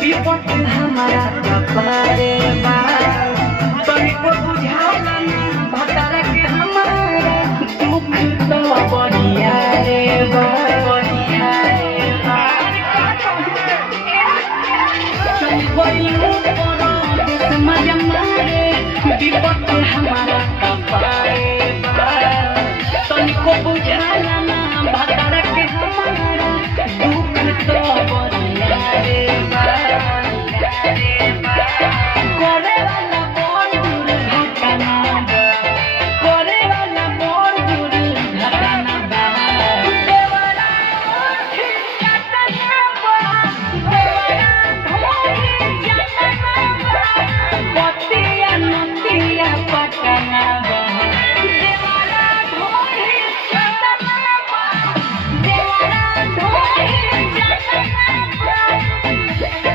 विपट हमारा कपारे बा तनिको बुझाला ना भतारा के हमारा दुख तो बढ़िया रे बा बढ़िया रे बा चल गइलू परदेस मजा मारे विपट हमारा कपारे बा तनिको बुझाला ना भतारा के हमारा दुख तो बढ़िया रे बा करे वाला बोल दूर घटना बा करे वाला बोल दूर घटना बा देवरा ओठी चटना बा देवरा ढोली चटना बा पतिया नतिया पटना बा देवरा ढोली चटना बा देवरा ढोली चटना बा